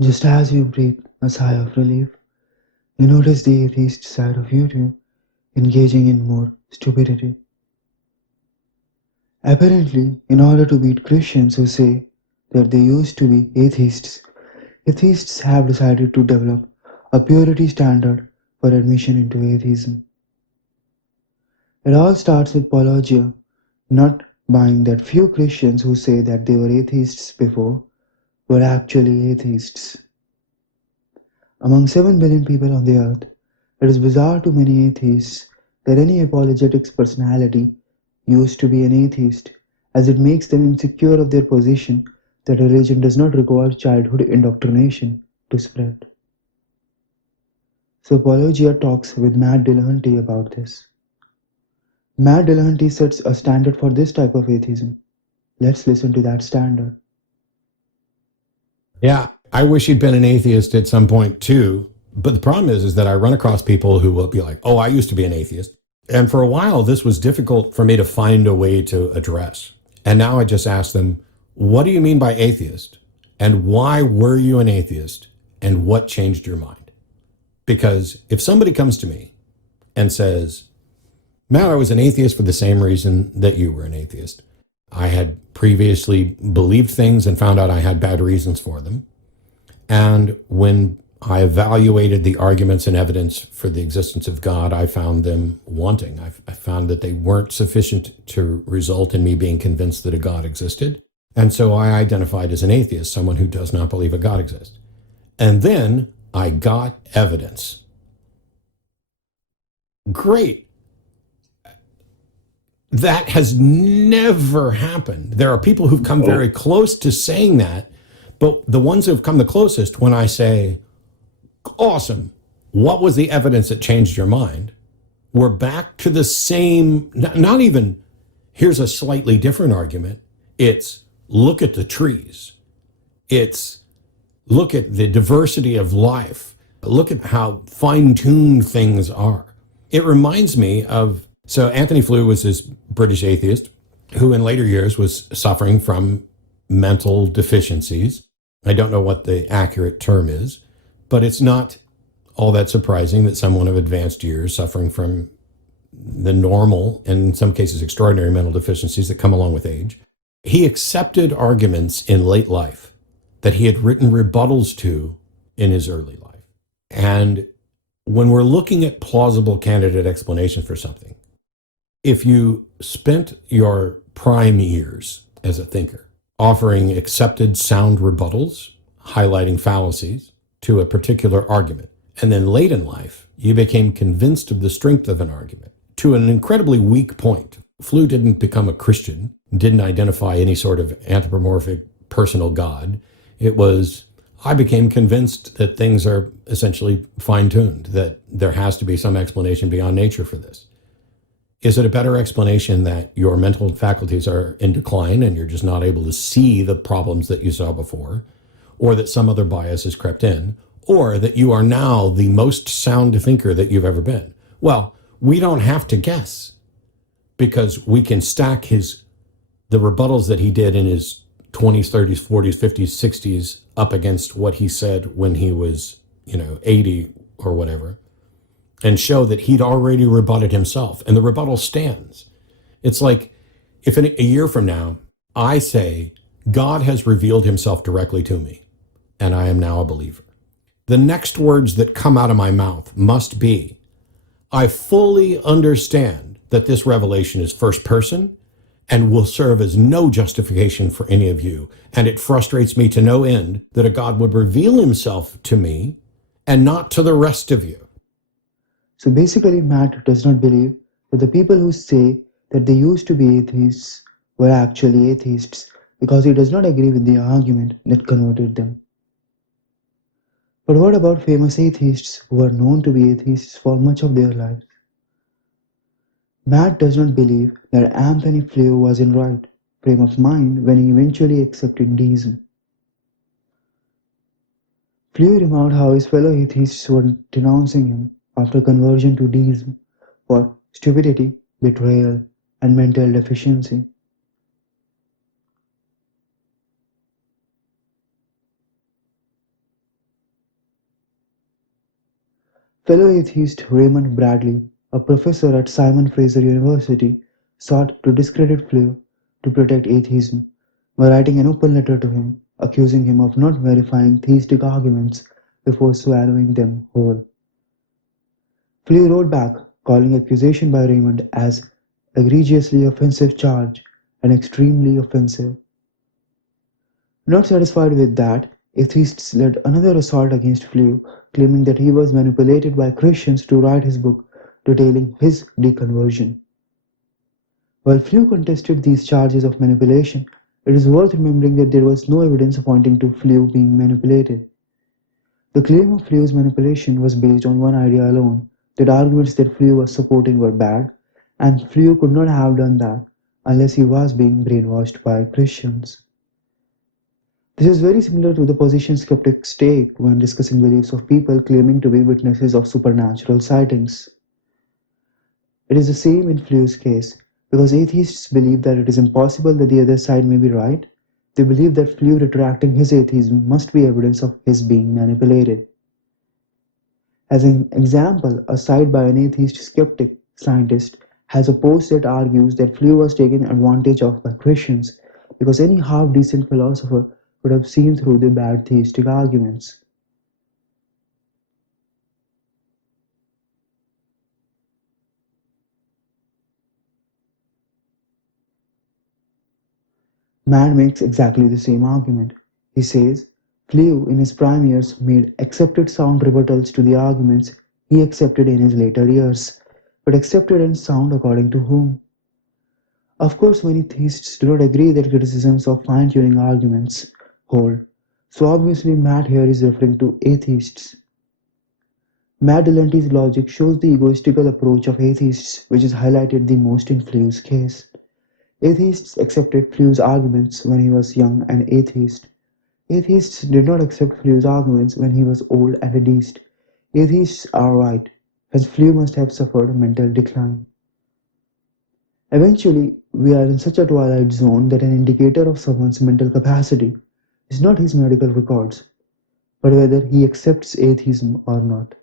Just as you breathe a sigh of relief, you notice the atheist side of you too, engaging in more stupidity. Apparently, in order to beat Christians who say that they used to be atheists, atheists have decided to develop a purity standard for admission into atheism. It all starts with Pelagia not buying that few Christians who say that they were atheists before were actually atheists. Among 7 billion people on the earth, it is bizarre to many atheists that any apologetics personality used to be an atheist, as it makes them insecure of their position that religion does not require childhood indoctrination to spread. So Apologia talks with Matt Dillahunty about this. Matt Dillahunty sets a standard for this type of atheism. Let's listen to that standard. Yeah, I wish he'd been an atheist at some point too. But the problem is that I run across people who will be like, "Oh, I used to be an atheist," and for a while, this was difficult for me to find a way to address. And now I just ask them, "What do you mean by atheist? And why were you an atheist? And what changed your mind?" Because if somebody comes to me and says, "Matt, I was an atheist for the same reason that you were an atheist. I had previously believed things and found out I had bad reasons for them. And when I evaluated the arguments and evidence for the existence of God, I found them wanting. I found that they weren't sufficient to result in me being convinced that a God existed. And so I identified as an atheist, someone who does not believe a God exists. And then I got evidence." Great. That has never happened. There are people who've come very close to saying that, but the ones who've come the closest, when I say, "Awesome, what was the evidence that changed your mind?" we're back to the same, not even, "Here's a slightly different argument." It's, "Look at the trees." It's, "Look at the diversity of life. Look at how fine-tuned things are." It reminds me of, so Anthony Flew was this British atheist who in later years was suffering from mental deficiencies. I don't know what the accurate term is, but it's not all that surprising that someone of advanced years suffering from the normal and in some cases extraordinary mental deficiencies that come along with age. He accepted arguments in late life that he had written rebuttals to in his early life. And when we're looking at plausible candidate explanation for something, if you spent your prime years as a thinker offering accepted sound rebuttals, highlighting fallacies to a particular argument, and then late in life, you became convinced of the strength of an argument to an incredibly weak point. Flew didn't become a Christian, didn't identify any sort of anthropomorphic personal God. It was, I became convinced that things are essentially fine-tuned, that there has to be some explanation beyond nature for this. Is it a better explanation that your mental faculties are in decline and you're just not able to see the problems that you saw before, or that some other bias has crept in, or that you are now the most sound thinker that you've ever been? Well, we don't have to guess because we can stack the rebuttals that he did in his 20s, 30s, 40s, 50s, 60s up against what he said when he was, 80 or whatever, and show that he'd already rebutted himself, and the rebuttal stands. It's like if in a year from now I say, "God has revealed himself directly to me, and I am now a believer." The next words that come out of my mouth must be, "I fully understand that this revelation is first person and will serve as no justification for any of you. And it frustrates me to no end that a God would reveal himself to me and not to the rest of you." So basically, Matt does not believe that the people who say that they used to be atheists were actually atheists because he does not agree with the argument that converted them. But what about famous atheists who are known to be atheists for much of their lives? Matt does not believe that Anthony Flew was in right frame of mind when he eventually accepted deism. Flew remarked how his fellow atheists were denouncing him after conversion to deism for stupidity, betrayal, and mental deficiency. Fellow atheist Raymond Bradley, a professor at Simon Fraser University, sought to discredit Flew to protect atheism by writing an open letter to him, accusing him of not verifying theistic arguments before swallowing them whole. Flew wrote back, calling accusation by Raymond as egregiously offensive charge and extremely offensive. Not satisfied with that, atheists led another assault against Flew, claiming that he was manipulated by Christians to write his book detailing his deconversion. While Flew contested these charges of manipulation, it is worth remembering that there was no evidence pointing to Flew being manipulated. The claim of Flew's manipulation was based on one idea alone, that arguments that Flew was supporting were bad, and Flew could not have done that unless he was being brainwashed by Christians. This is very similar to the position skeptics take when discussing beliefs of people claiming to be witnesses of supernatural sightings. It is the same in Flew's case, because atheists believe that it is impossible that the other side may be right. They believe that Flew retracting his atheism must be evidence of his being manipulated. As an example, a side by an atheist skeptic scientist has a post that argues that Flew was taken advantage of by Christians because any half decent philosopher would have seen through the bad theistic arguments. Mann makes exactly the same argument. He says, Flew in his prime years made accepted sound rebuttals to the arguments he accepted in his later years, but accepted and sound according to whom? Of course, many theists do not agree that criticisms of fine-tuning arguments hold, so obviously Matt here is referring to atheists. Matt Delanty's logic shows the egoistical approach of atheists, which is highlighted the most in Flew's case. Atheists accepted Flew's arguments when he was young and atheist. Atheists did not accept Flew's arguments when he was old and a deist. Atheists are right, hence Flew must have suffered mental decline. Eventually, we are in such a twilight zone that an indicator of someone's mental capacity is not his medical records, but whether he accepts atheism or not.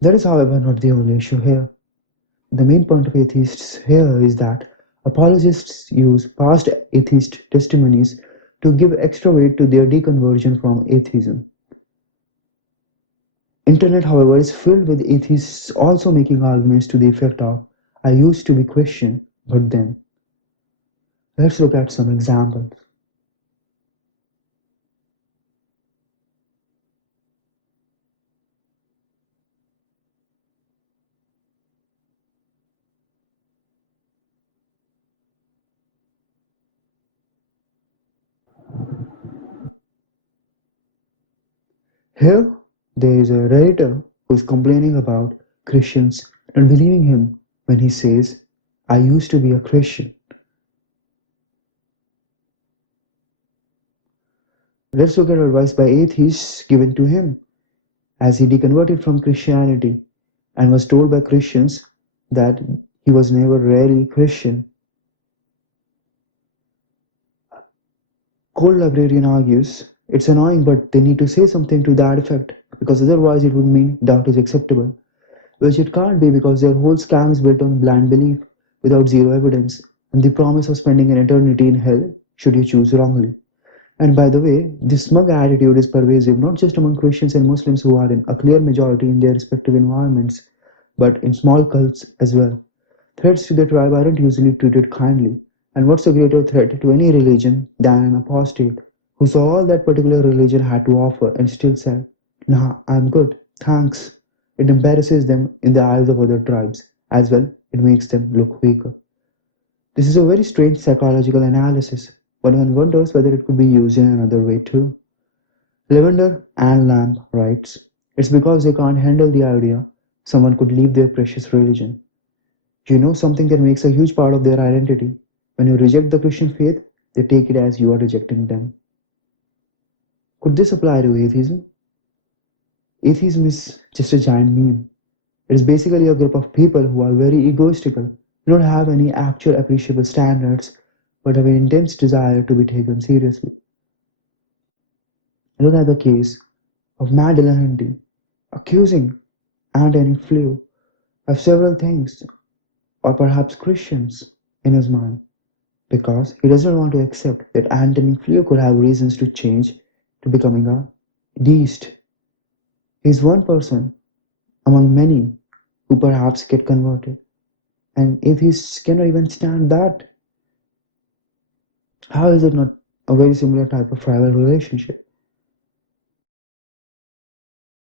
That is, however, not the only issue here. The main point of atheists here is that apologists use past atheist testimonies to give extra weight to their deconversion from atheism. Internet, however, is filled with atheists also making arguments to the effect of I used to be Christian, but then. Let's look at some examples. Here, there is a Redditor who is complaining about Christians not believing him when he says, I used to be a Christian. Let's look at advice by atheists given to him as he deconverted from Christianity and was told by Christians that he was never really Christian. Cold Librarian argues it's annoying, but they need to say something to that effect because otherwise it would mean doubt is acceptable, which it can't be because their whole scam is built on blind belief without zero evidence and the promise of spending an eternity in hell should you choose wrongly. And by the way, this smug attitude is pervasive not just among Christians and Muslims who are in a clear majority in their respective environments, but in small cults as well. Threats to the tribe aren't usually treated kindly, and what's a greater threat to any religion than an apostate who saw all that particular religion had to offer and still said, Nah, I'm good, thanks. It embarrasses them in the eyes of other tribes. As well, it makes them look weaker. This is a very strange psychological analysis, but one wonders whether it could be used in another way too. Lavender and Lamb writes, It's because they can't handle the idea someone could leave their precious religion. You know something that makes a huge part of their identity. When you reject the Christian faith, they take it as you are rejecting them. Could this apply to atheism? Atheism is just a giant meme. It is basically a group of people who are very egoistical, do not have any actual appreciable standards, but have an intense desire to be taken seriously. Look at the case. of Matt Dillahunty, accusing Anthony Flew of several things, or perhaps Christians, in his mind, because he doesn't want to accept that Anthony Flew could have reasons to change to becoming a deist. He is one person among many who perhaps get converted. And if he cannot even stand that, how is it not a very similar type of rival relationship?